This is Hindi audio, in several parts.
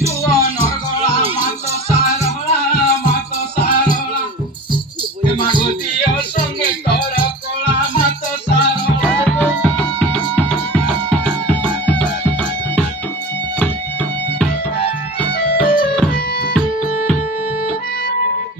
जुआ नरगला मात सारहला हे मागुतिया संगे तोर कोला मात सारहला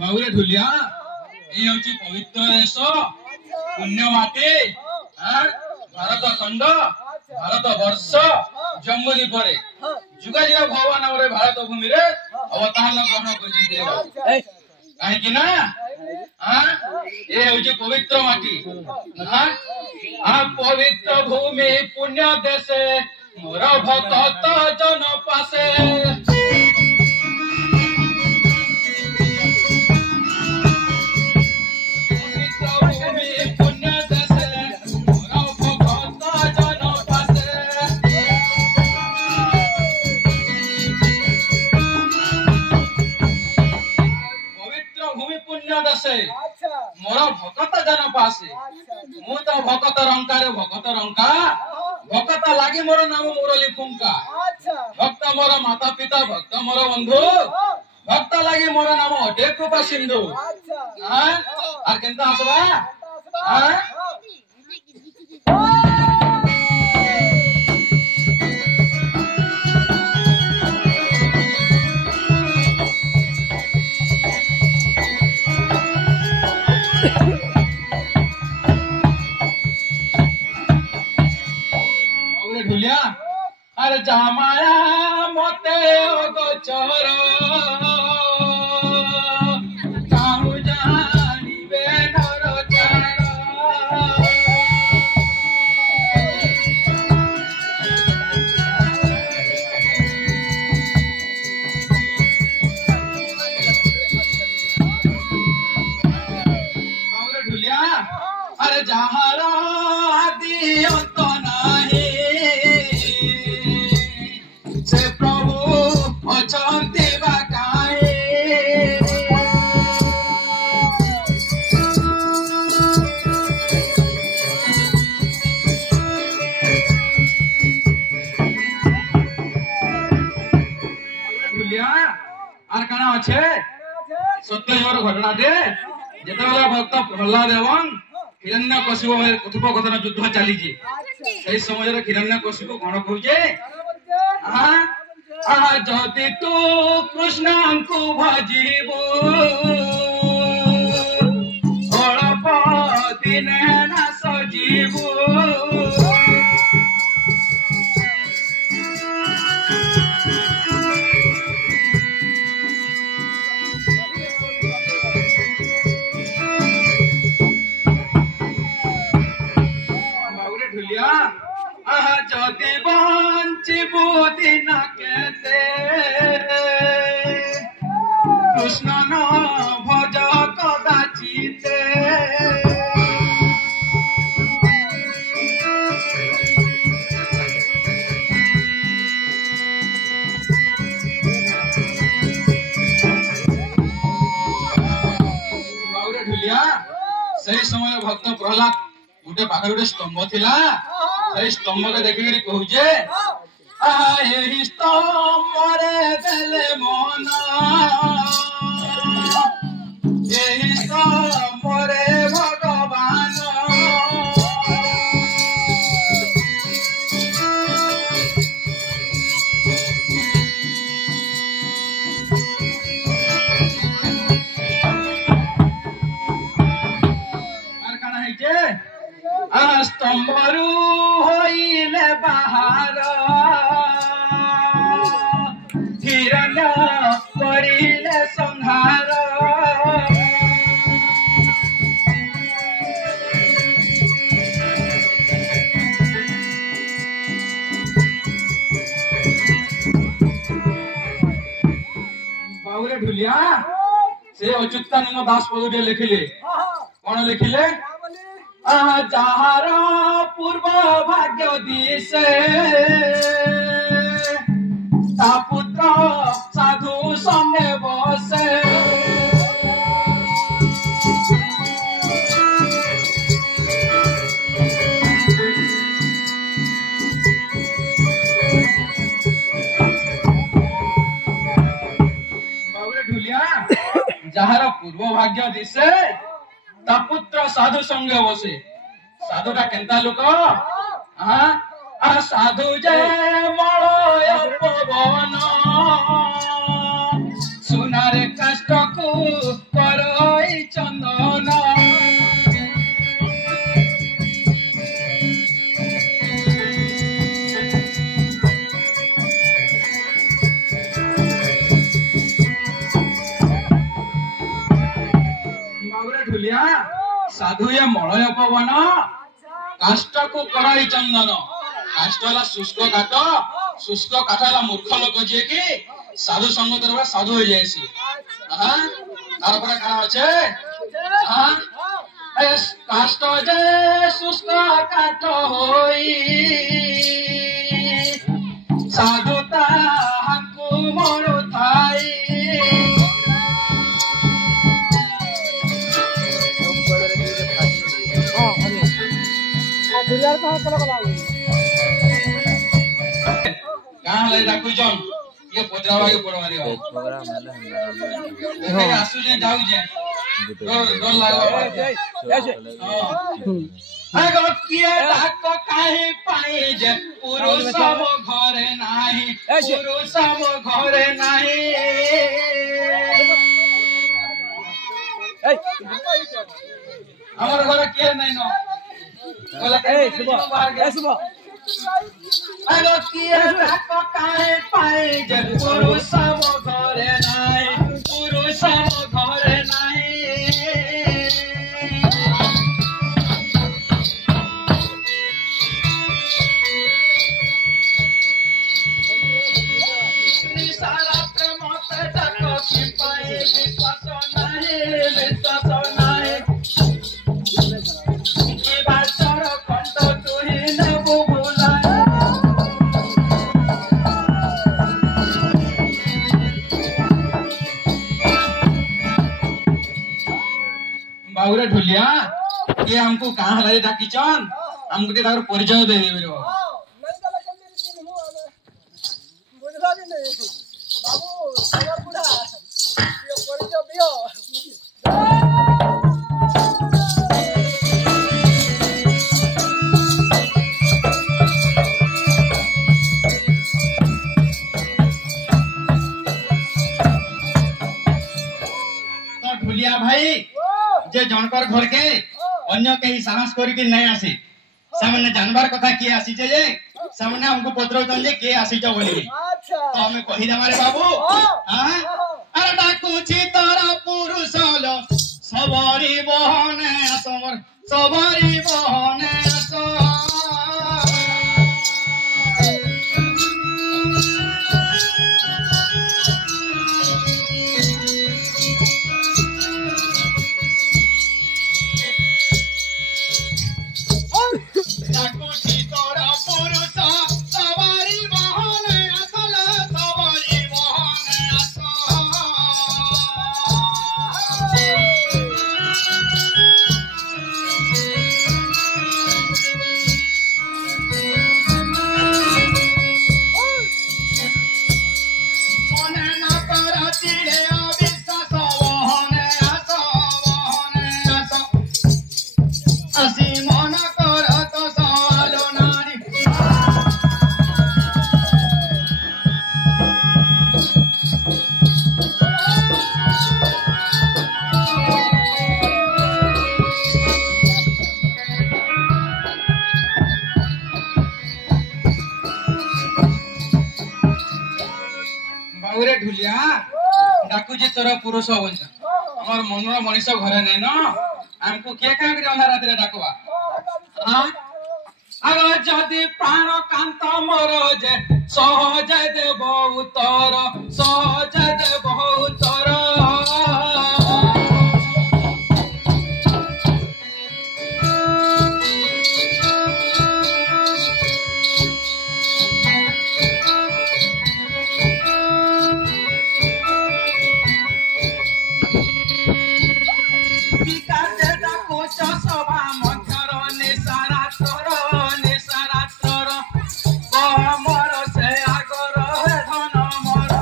बाबुरे ढुलिया ए होची पवित्र देश पुण्य माटी भारत खंड भारत वर्ष जम्मू द्वीपरे जुगा जुगा भगवान हमरे भारत भूमि रे अवतारण ग्रहण करछिते काहे कि ना ए होची पवित्र माटी पवित्र भूमि पुण्य देश मोर भक्त जन पासे मोर भगत जन पासे मु तो भगत रंका रे भगत रंका भगत लागी मोर नाम मुरली फुंका भक्त मोर माता पिता भक्त मोर बंधु भक्त लागी मोर नाम अटे कृपा सिंधु आ केनता हसबा ढुलिया अरे जहाँ माया मोते गोचर काहू जानिबे नर चार ढुलिया अरे जहाँ आदि अंत नाही से प्रभु अचंती बाकाए ढुलिया आर काना अच्छे सत्य जोर घटना दे जेतेबेला भक्त प्रहलाद एवं हिरण्यकशिपु कथोपकथन युद्ध चली से समय हिरण्यकशिपु कौन कहूचे जदि तू कृष्ण को भजीबू अल्प दिन न सजीबू बाबुरे ढुलिया जदि बंचिबू दिन केते कृष्ण न भज कदाचिते बाबुरे ढुलिया सही समय भक्त प्रहलाद गोटे पाखे गोटे स्तंभ थिला स्तंभ के देखिक कहूचे यही स्तंभ रे देले मन यही स्तंभ रे भगवान आर काना हैचे स्तंभरू होइले बाहर हिरण्य करिले संहार बाबुरे ढुलिया से अच्युतानंद दास पदुटे लिखिले कौन लिखिले जहार पूर्व भाग्य दिशे ता पुत्र साधु संगे बसे पूर्व भाग्य दिशे ता पुत्र साधु संगे बसे साधुटा केंता लोक आ साधु जे मलय पवन सुनारे कष्ट को करई चंदन साधु ये मलय पवन काष्ट को कराई चंदन काष्ट ला शुष्क काठ ला मूर्ख लोक जे कि साधु संग करबा साधु हो जायसी तार पर का আছে काष्ट जे शुष्क काठ होई साधुता हमको मरो थाई कहाँ ले डाकू जन ये पदरावा के पड़वारी हो ए आसु जे जाऊ जे डर लागो आगो किए डाक काहे पाए जे पुरुष सब घरे नाही पुरुष सब घरे नाही हमर घर के नहीं न बोला ए सुबह ए सुबह आगो किए डाक काहे पाए जे पुरुष सब घरे नाही पुरुष सब घरे नाही सारा प्रेम ते डाक की पाए विश्वास नाही बाबूरे ढुलिया ये हमको कहाँ हलारे डाकीचन हमको ते तार परिचय दे देबे रो बुझला भी नहीं बाबू सगर बुढ़ा ये परिचय दियो तो ढुलिया भाई जे जनकर घर के अन्य कहीं साहस करके नहीं आसी सामने जानवर कथा किए आसी जे सामने हमको पत्रौतन जे के आसी छ बोली अच्छा तो हमें कहि दे मारे बाबू हां अरे डाकुची तारा पुरुषल सबरी बहने असमर सबरी बहने असमर डाकुची तारा पुरुष सबरी बहने असल सबरी बहने मने ना करती रे अविश्वास बहने असी मन करत सवालो नारी बाबूरे ढुलिया डाकुची तोर पुरुष बोलछ हमर मनर मनीष घरे नै न हमको के का करी अंधार रात रे डाकवा हां अगर जदि प्राण कांत मोर जे सहज देव उतर सहज देव उतर सभा मध्यर निशारात्र कमर से आगर धन मर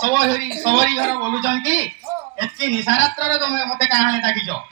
ସବରି ଘର ବୋଲୁଛନ୍ କି ଏତ୍କି ନିଶାରାତ୍ରରେ ତମେ ମତେ କାହା ଡାକିଛ